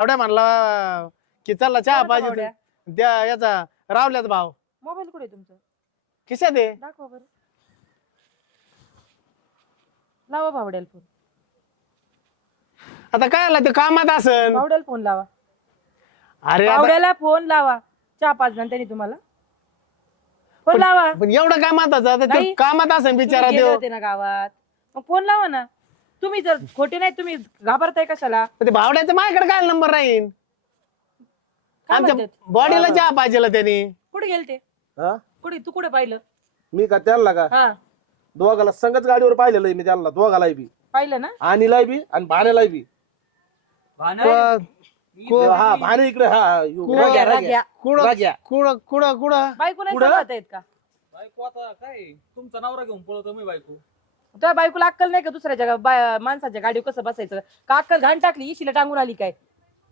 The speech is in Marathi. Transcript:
एवढ्या म्हणला की चला चहा पाहिजे बावड्या? त्या याचा रावल्यात भाव मोबाईल कुठे आहे तुमचा? खिशात आहे. दाखवा बरं. लावा बावड्याला फोन. आता काय आला ते कामात असन. बावड्याला फोन लावा. अरे आता- बावड्याला फोन लावा. चहा पाजणार त्यांनी तुम्हाला. फोन लावा. पण एवढं कामात आता ते नाही. कामात असन तुम्ही बिचारा गेले देव. होते ना गावात, मग फोन लावा ना. तुम्ही जर खोटे नाही, तुम्ही घाबरताय कशाला? ते भावड्याचा माझ्याकडे काय नंबर राहील. काय आमच्या म्हणतात? बॉडीला चहा पाहिजे त्यांनी. कुठे गेलते? हा कुठे तू कुठे पाहिलं? मी का त्यांना का हा दोघाला संगच गाडीवर पाहिलेलं आहे मी त्यांना दोघाला बी पाहिलं ना. आणीला बी आणि भाण्याला बी. हा भाणे इकडे हा राग्या, राग्या. राग्या. कुठं कुठं कुठं बायको नाही कुठं? सांगत आहेत का? बायको आता काय तुमचा नवरा घेऊन पळतो मी बायको. त्या बायकोला अक्कल नाही का दुसऱ्याच्या माणसाच्या गाडीवर कसं बसायचं? का अक्कल घाण टाकली इशीला टांगून आली काय?